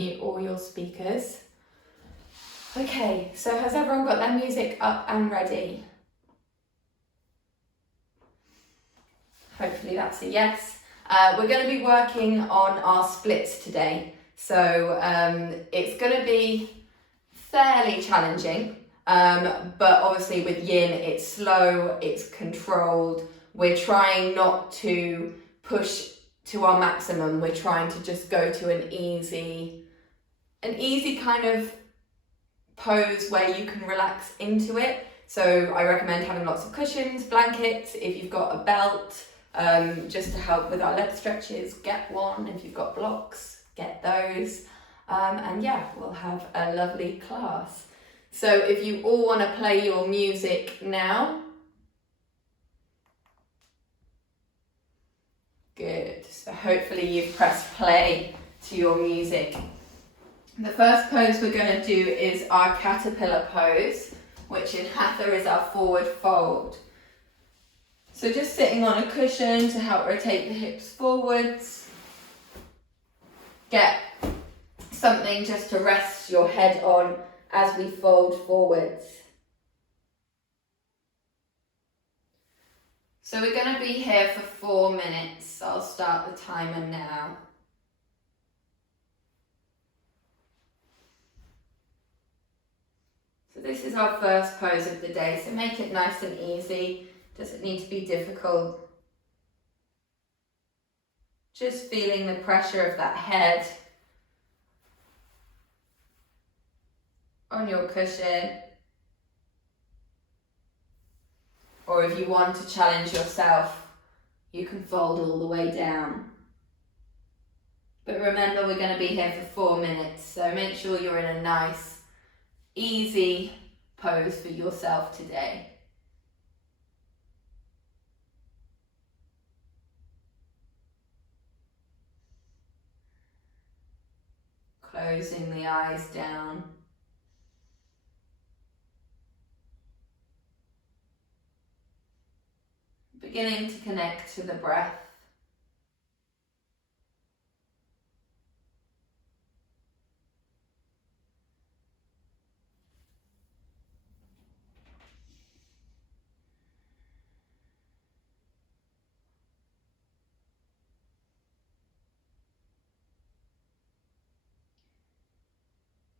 All your speakers. Okay, so has everyone got their music up and ready? Hopefully that's a yes. We're going to be working on our splits today. So it's going to be fairly challenging, but obviously with YIN it's slow, it's controlled. We're trying not to push to our maximum. We're trying to just go to an easy kind of pose where you can relax into it. So I recommend having lots of cushions, blankets. If you've got a belt, just to help with our leg stretches, get one. If you've got blocks, get those. And yeah, we'll have a lovely class. So if you all want to play your music now. Good. So hopefully you've pressed play to your music. The first pose we're going to do is our caterpillar pose, which in Hatha is our forward fold. So just sitting on a cushion to help rotate the hips forwards. Get something just to rest your head on as we fold forwards. So we're going to be here for 4 minutes. I'll start the timer now. So this is our first pose of the day, so make it nice and easy. Doesn't need to be difficult. Just feeling the pressure of that head on your cushion. Or if you want to challenge yourself, you can fold all the way down. But remember, we're going to be here for 4 minutes, so make sure you're in a nice, easy pose for yourself today. Closing the eyes down. Beginning to connect to the breath.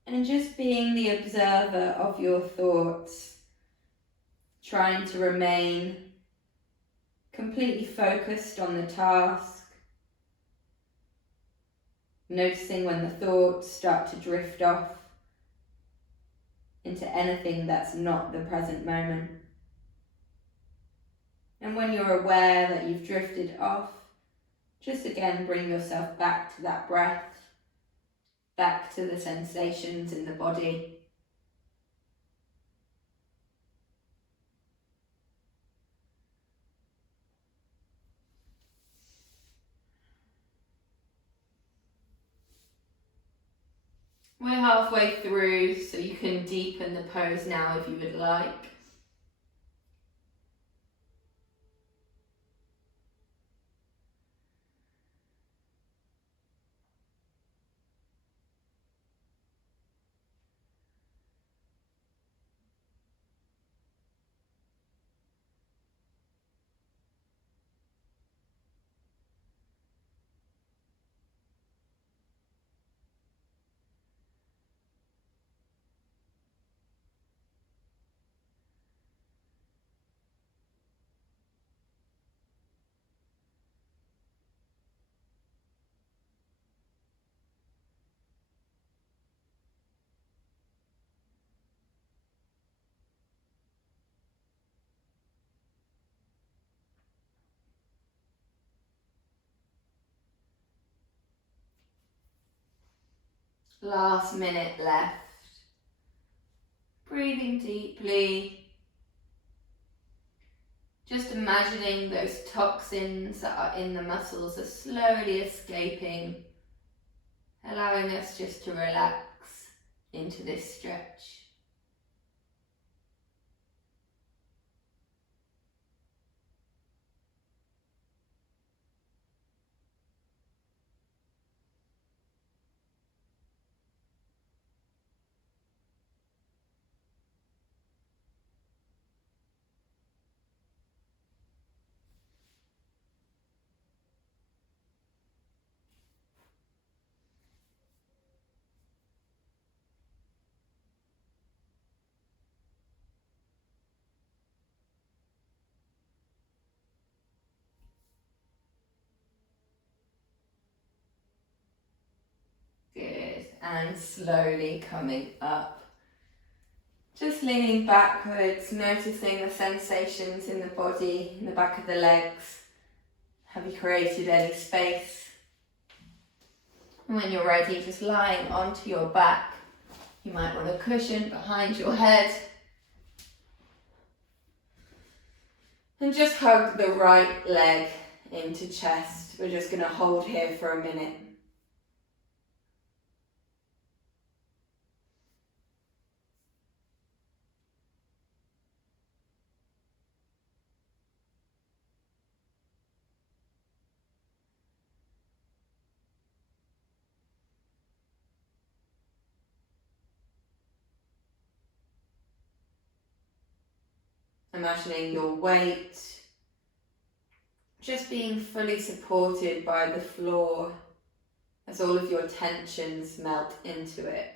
And just being the observer of your thoughts, trying to remain completely focused on the task, noticing when the thoughts start to drift off into anything that's not the present moment. And when you're aware that you've drifted off, just again bring yourself back to that breath, back to the sensations in the body. We're halfway through, so you can deepen the pose now if you would like. Last minute left. Breathing deeply. Just imagining those toxins that are in the muscles are slowly escaping, allowing us just to relax into this stretch. and slowly coming up. Just leaning backwards, noticing the sensations in the body, in the back of the legs. Have you created any space? And when you're ready, just lying onto your back. You might want a cushion behind your head. And just hug the right leg into chest. We're just going to hold here for a minute. Imagining your weight just being fully supported by the floor as all of your tensions melt into it.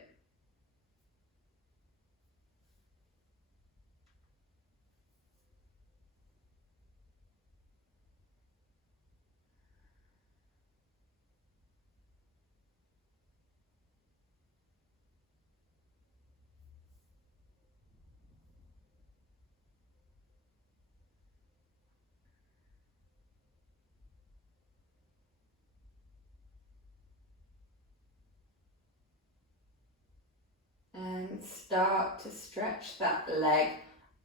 And start to stretch that leg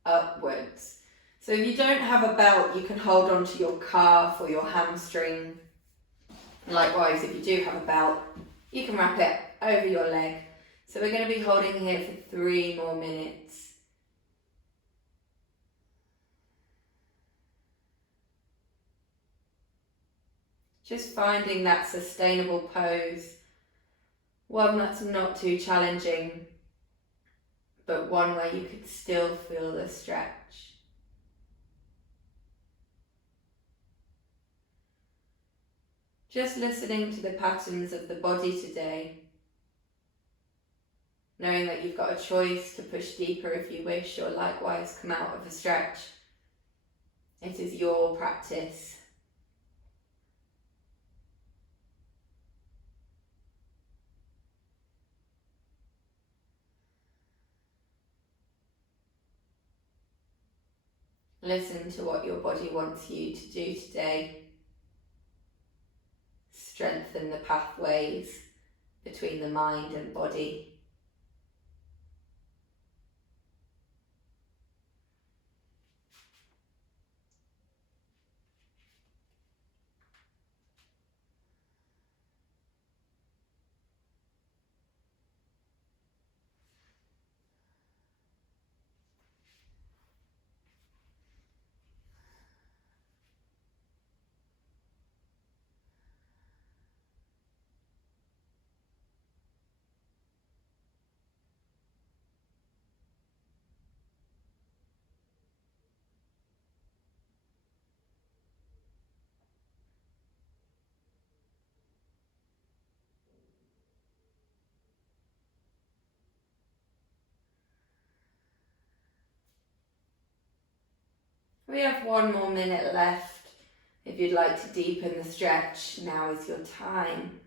upwards. So if you don't have a belt, you can hold onto your calf or your hamstring. Likewise, if you do have a belt, you can wrap it over your leg. So we're going to be holding here for 3 more minutes. Just finding that sustainable pose, one that's not too challenging, but one where you could still feel the stretch. Just listening to the patterns of the body today, knowing that you've got a choice to push deeper if you wish, or likewise come out of a stretch. It is your practice. Listen to what your body wants you to do today. Strengthen the pathways between the mind and body. We have 1 more minute left. If you'd like to deepen the stretch, now is your time.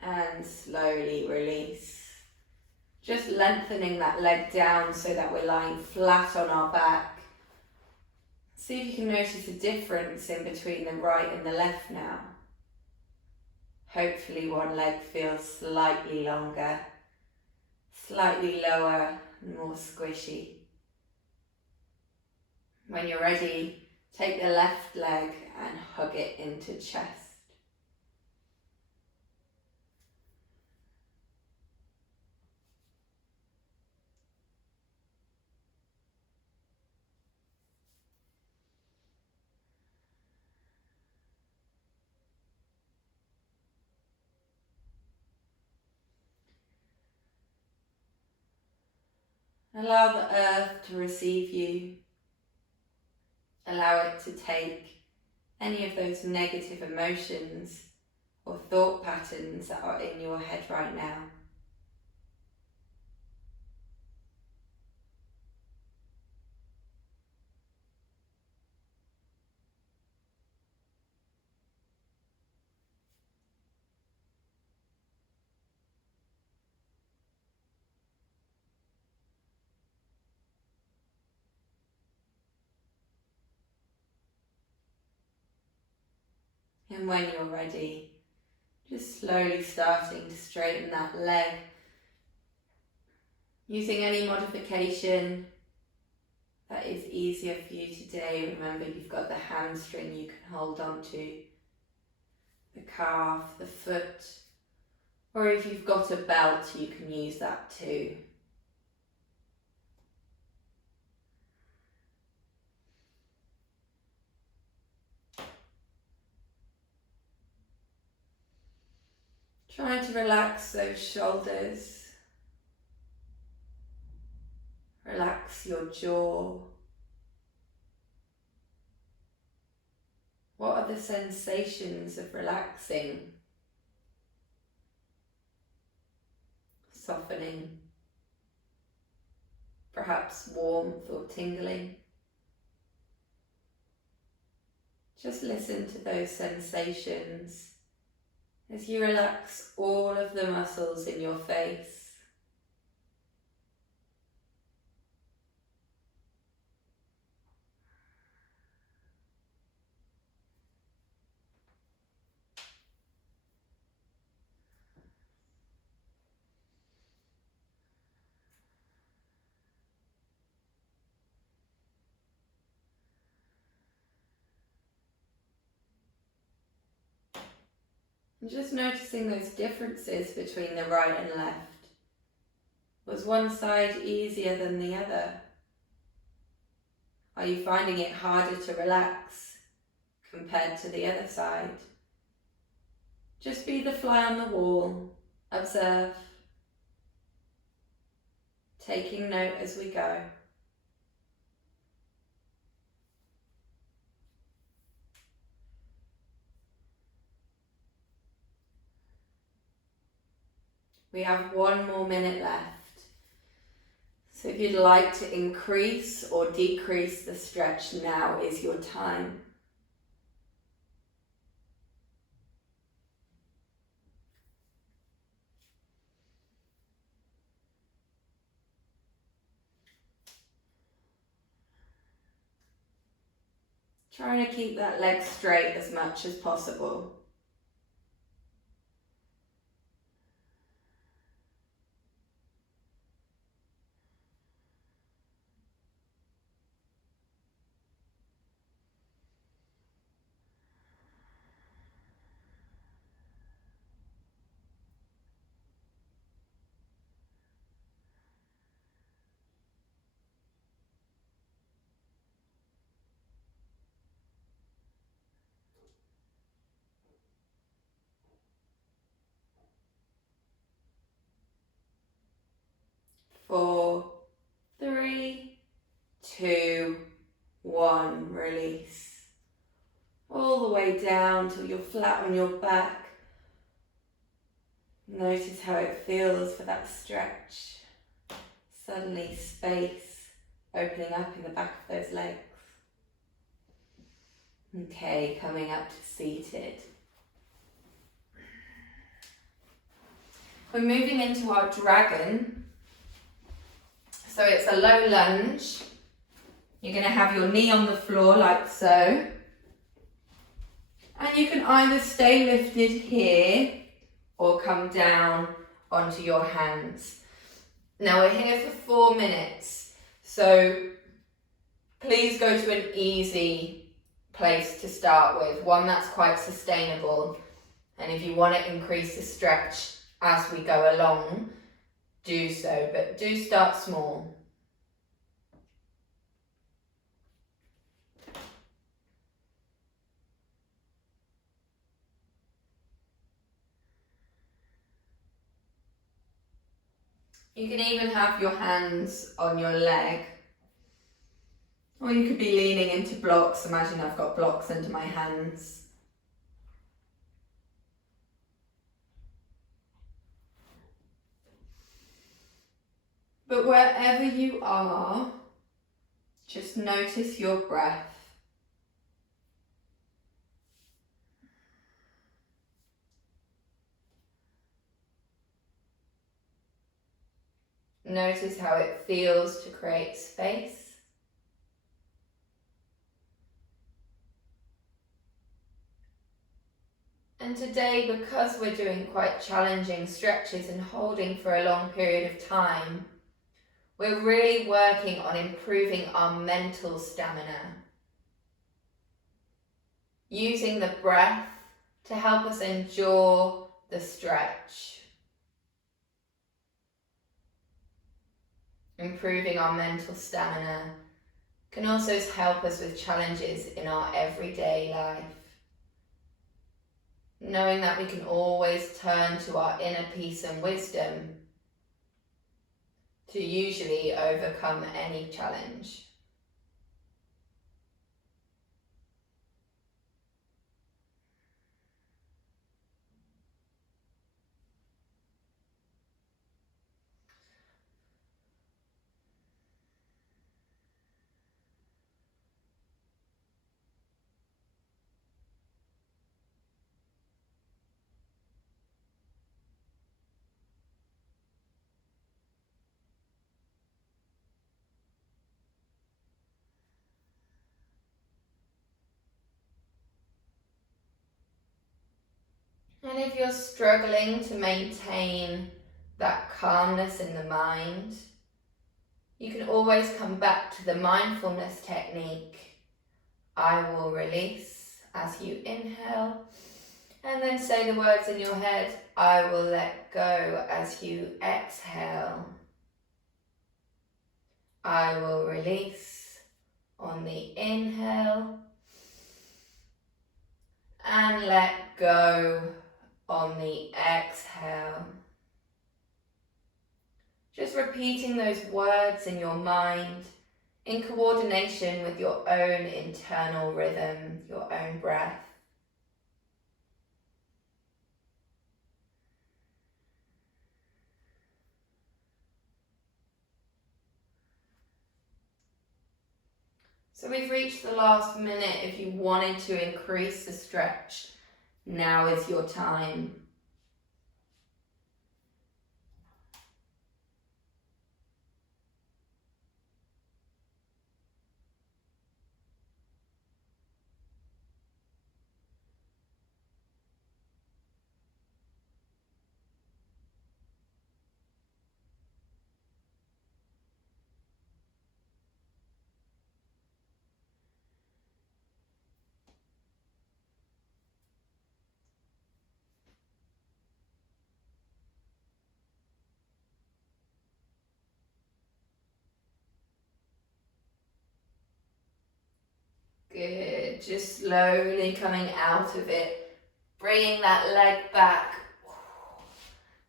And slowly release. Just lengthening that leg down so that we're lying flat on our back. See if you can notice a difference in between the right and the left now. Hopefully one leg feels slightly longer, slightly lower and more squishy. When you're ready, take the left leg and hug it into chest. Allow the earth to receive you. Allow it to take any of those negative emotions or thought patterns that are in your head right now. And when you're ready, just slowly starting to straighten that leg. Using any modification that is easier for you today. Remember, you've got the hamstring you can hold on to, the calf, the foot, or if you've got a belt, you can use that too. Trying to relax those shoulders. Relax your jaw. What are the sensations of relaxing? Softening. Perhaps warmth or tingling. Just listen to those sensations as you relax all of the muscles in your face. And just noticing those differences between the right and left. Was one side easier than the other? Are you finding it harder to relax compared to the other side? Just be the fly on the wall. Observe. Taking note as we go. We have 1 more minute left. So if you'd like to increase or decrease the stretch, now is your time. Trying to keep that leg straight as much as possible. Four, three, two, one. Release. All the way down till you're flat on your back. Notice how it feels for that stretch. Suddenly space opening up in the back of those legs. Okay, coming up to seated. We're moving into our dragon. So it's a low lunge. You're going to have your knee on the floor like so. And you can either stay lifted here or come down onto your hands. Now we're here for 4 minutes. So please go to an easy place to start with, one that's quite sustainable. And if you want to increase the stretch as we go along, do so, but do start small. You can even have your hands on your leg, or you could be leaning into blocks. Imagine I've got blocks under my hands. But wherever you are, just notice your breath. Notice how it feels to create space. And today, because we're doing quite challenging stretches and holding for a long period of time, we're really working on improving our mental stamina. Using the breath to help us endure the stretch. Improving our mental stamina can also help us with challenges in our everyday life. Knowing that we can always turn to our inner peace and wisdom to usually overcome any challenge. And if you're struggling to maintain that calmness in the mind, you can always come back to the mindfulness technique. I will release as you inhale, and then say the words in your head, I will let go as you exhale. I will release on the inhale and let go on the exhale. Just repeating those words in your mind in coordination with your own internal rhythm, your own breath. So we've reached the last minute. If you wanted to increase the stretch, now is your time. Good, just slowly coming out of it, bringing that leg back,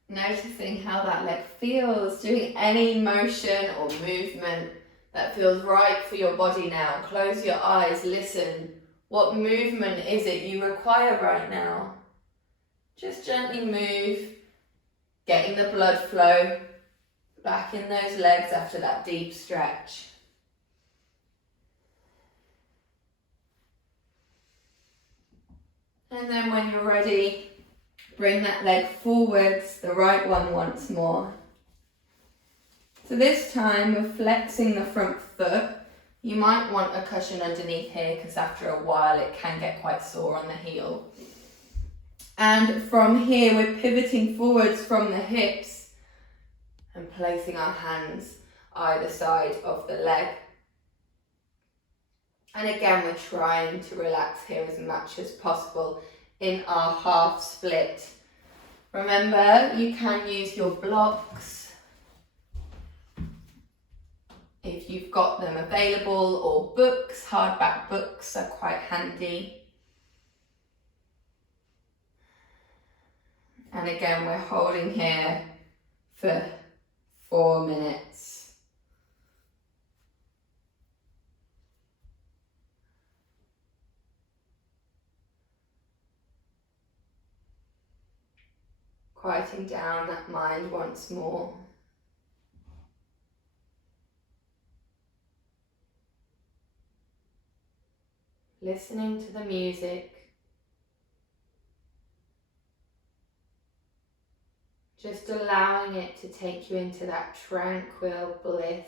noticing how that leg feels, doing any motion or movement that feels right for your body now. Close your eyes, listen. What movement is it you require right now? Just gently move, getting the blood flow back in those legs after that deep stretch. And then when you're ready, bring that leg forwards, the right one once more. So this time we're flexing the front foot. You might want a cushion underneath here because after a while it can get quite sore on the heel. And from here we're pivoting forwards from the hips and placing our hands either side of the leg. And again, we're trying to relax here as much as possible in our half split. Remember, you can use your blocks if you've got them available, or books. Hardback books are quite handy. And again, we're holding here for 4 minutes. Quieting down that mind once more. Listening to the music. Just allowing it to take you into that tranquil bliss.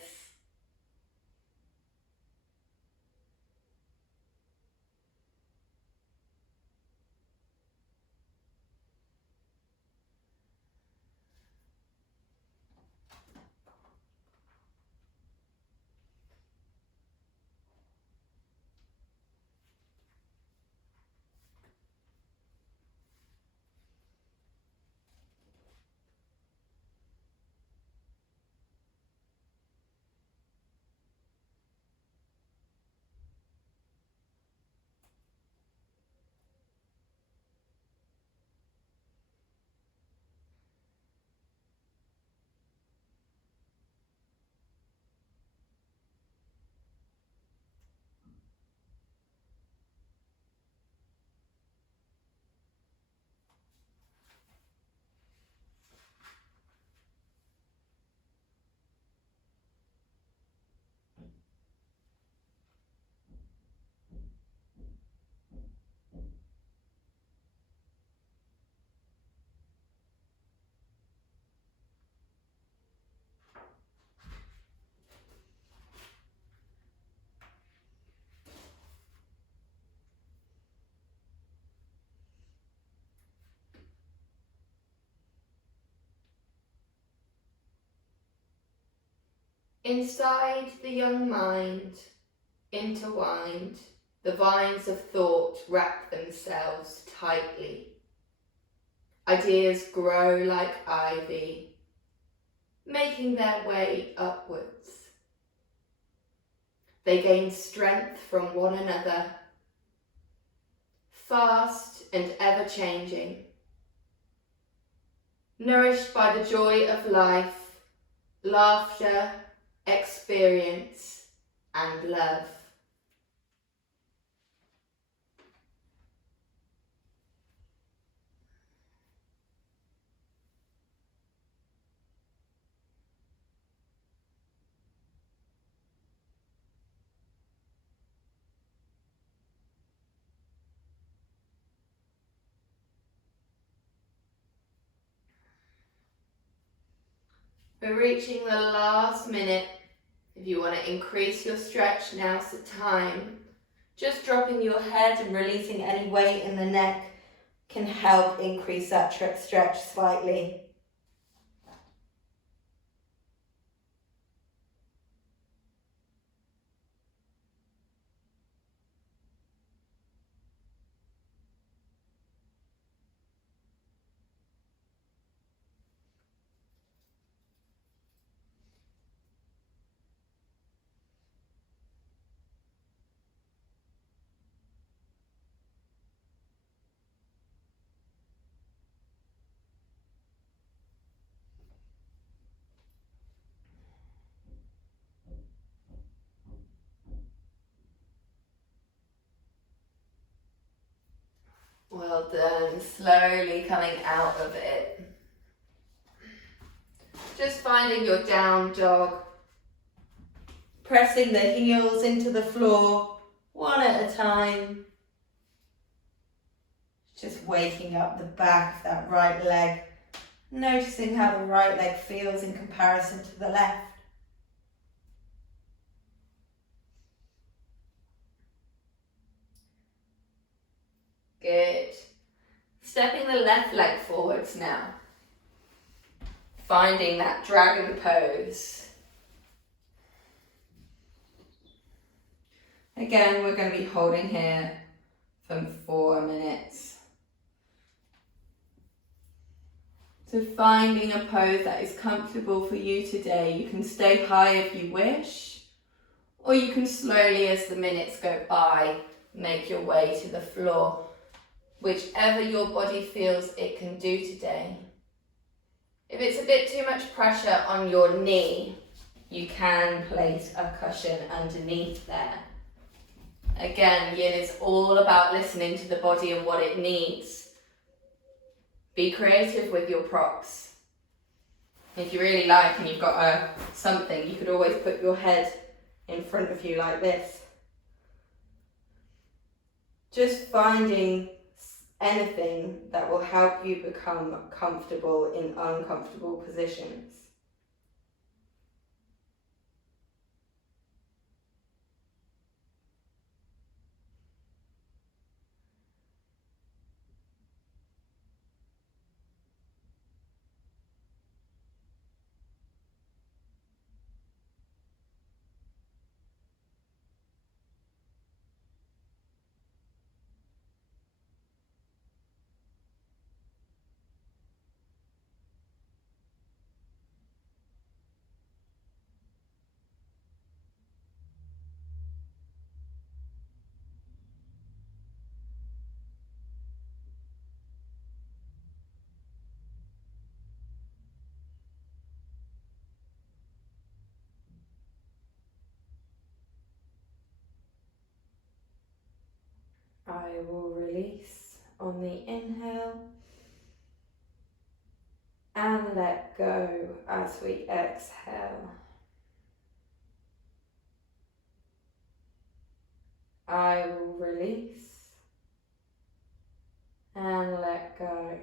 Inside the young mind, intertwined, the vines of thought wrap themselves tightly. Ideas grow like ivy, making their way upwards. They gain strength from one another, fast and ever-changing, nourished by the joy of life, laughter, experience, and love. We're reaching the last minute. If you want to increase your stretch, now's the time. Just dropping your head and releasing any weight in the neck can help increase that stretch slightly. Well done, slowly coming out of it. Just finding your down dog, pressing the heels into the floor, one at a time. Just waking up the back of that right leg, noticing how the right leg feels in comparison to the left. Good. Stepping the left leg forwards now. Finding that dragon pose. Again, we're going to be holding here for 4 minutes. So finding a pose that is comfortable for you today. You can stay high if you wish, or you can slowly, as the minutes go by, make your way to the floor. Whichever your body feels it can do today. If it's a bit too much pressure on your knee, you can place a cushion underneath there. Again, yin is all about listening to the body and what it needs. Be creative with your props. If you really like and you've got something, you could always put your head in front of you like this. Just finding anything that will help you become comfortable in uncomfortable positions. I will release on the inhale and let go as we exhale. I will release and let go.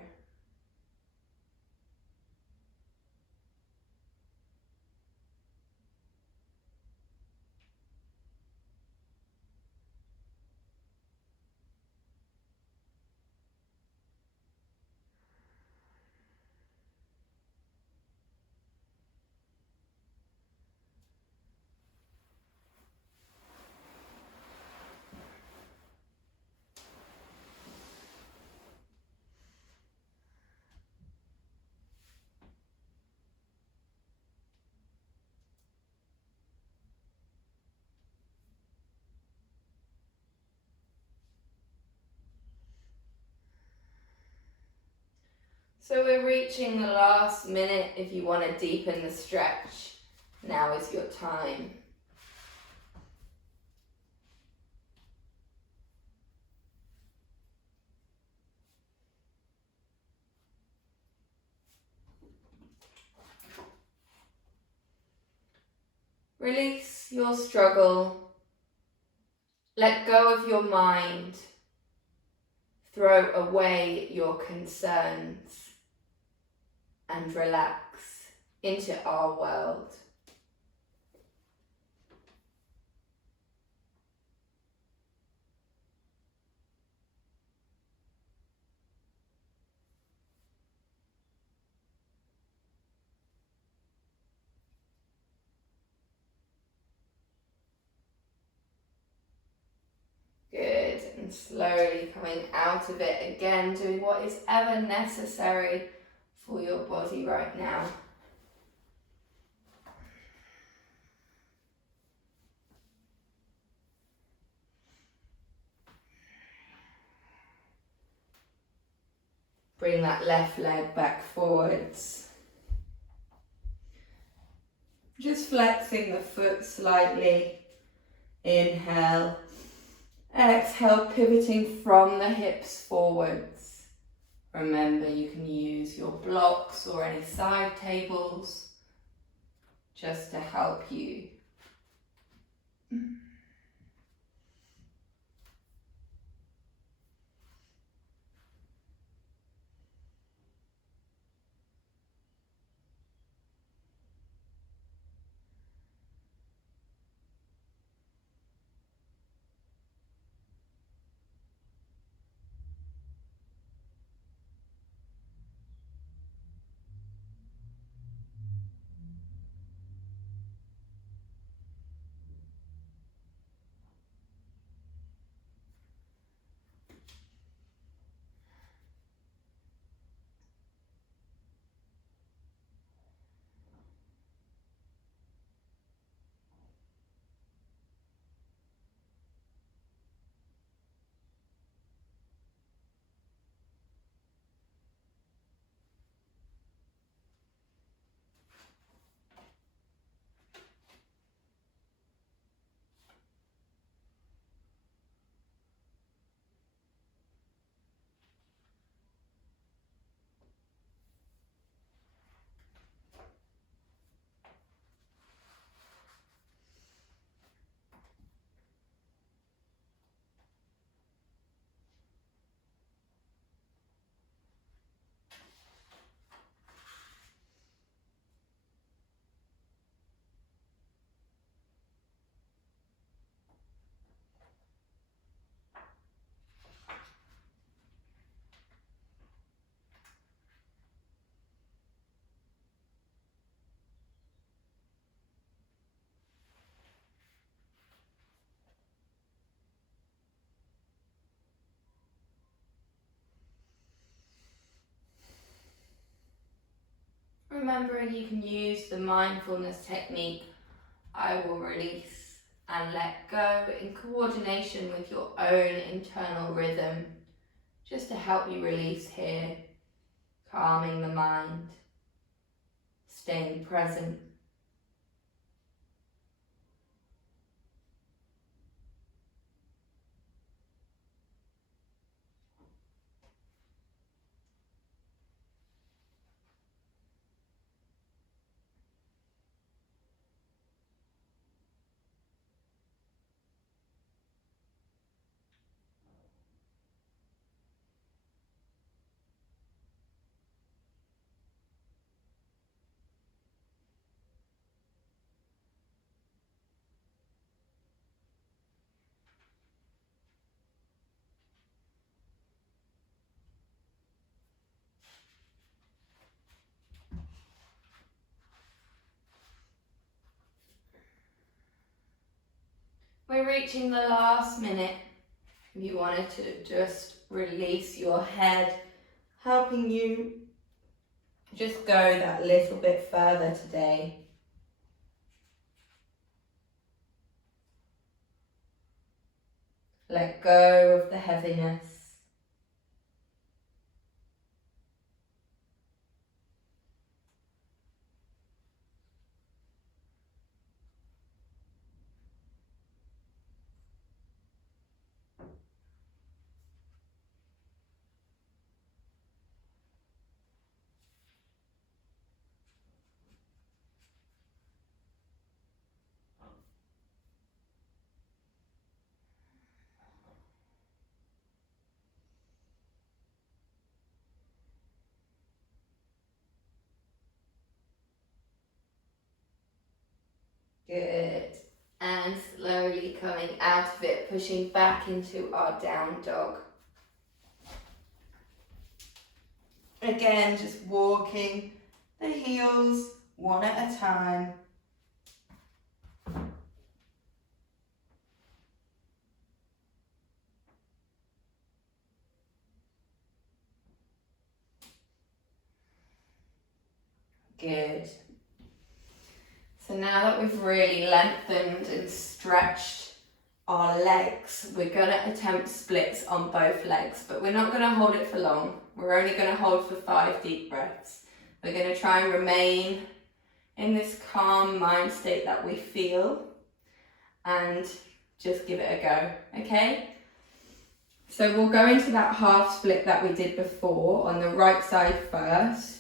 So we're reaching the last minute. If you want to deepen the stretch, now is your time. Release your struggle. Let go of your mind. Throw away your concerns and relax into our world. Good, and slowly coming out of it again, doing what is ever necessary for your body right now. Bring that left leg back forwards. Just flexing the foot slightly. Inhale. Exhale, pivoting from the hips forwards. Remember, you can use your blocks or any side tables just to help you. remembering you can use the mindfulness technique, I will release and let go in coordination with your own internal rhythm, just to help you release here, calming the mind, staying present. We're reaching the last minute. If you wanted to just release your head, helping you just go that little bit further today. Let go of the heaviness. Good. And slowly coming out of it, pushing back into our down dog. Again, just walking the heels one at a time. Good. So now that we've really lengthened and stretched our legs, we're going to attempt splits on both legs, but we're not going to hold it for long. We're only going to hold for 5 deep breaths. We're going to try and remain in this calm mind state that we feel and just give it a go, okay? So we'll go into that half split that we did before on the right side first.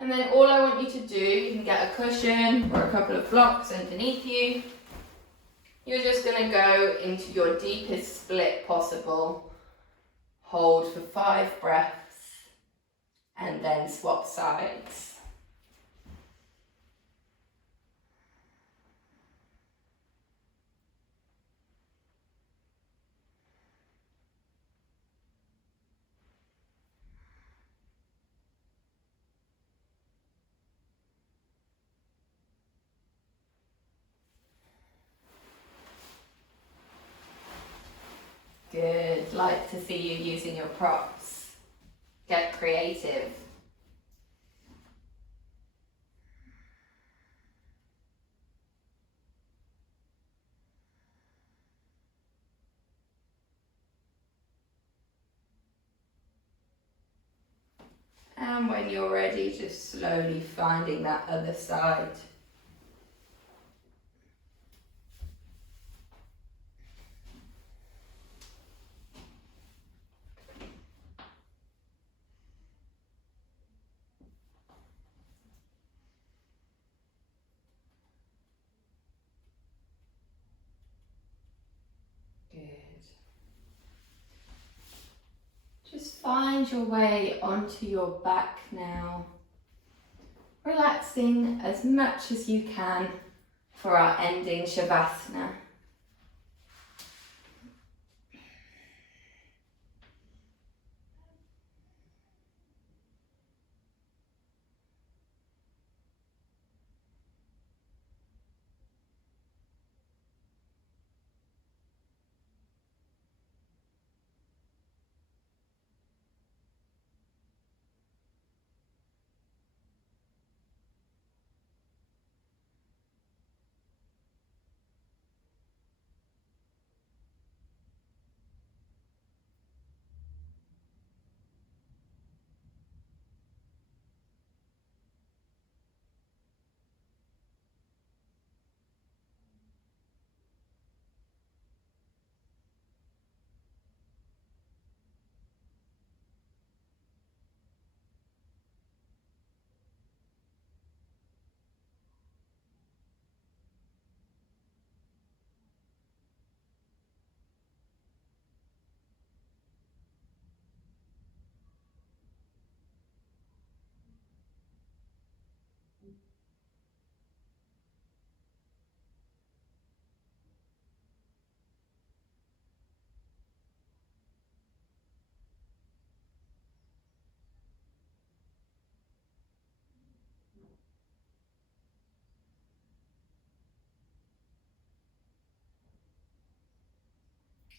And then all I want you to do, you can get a cushion or a couple of blocks underneath you. You're just going to go into your deepest split possible. Hold for 5 breaths and then swap sides. Good, like to see you using your props. Get creative. And when you're ready, just slowly finding that other side. Just find your way onto your back now, relaxing as much as you can for our ending Shavasana.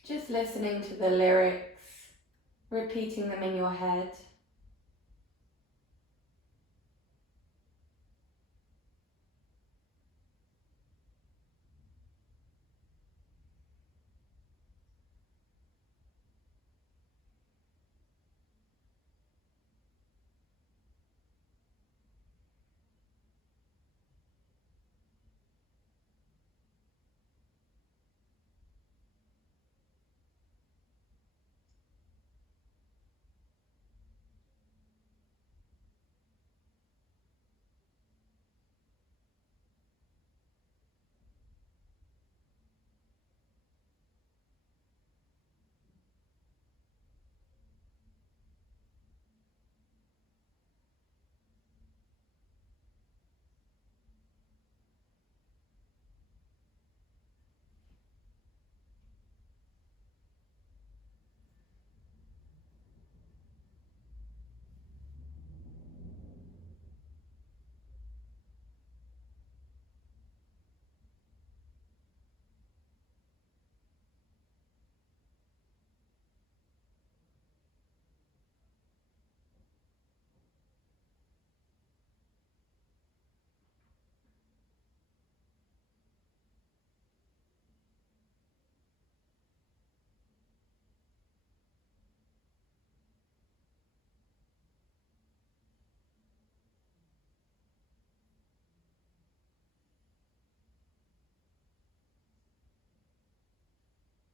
Just listening to the lyrics, repeating them in your head.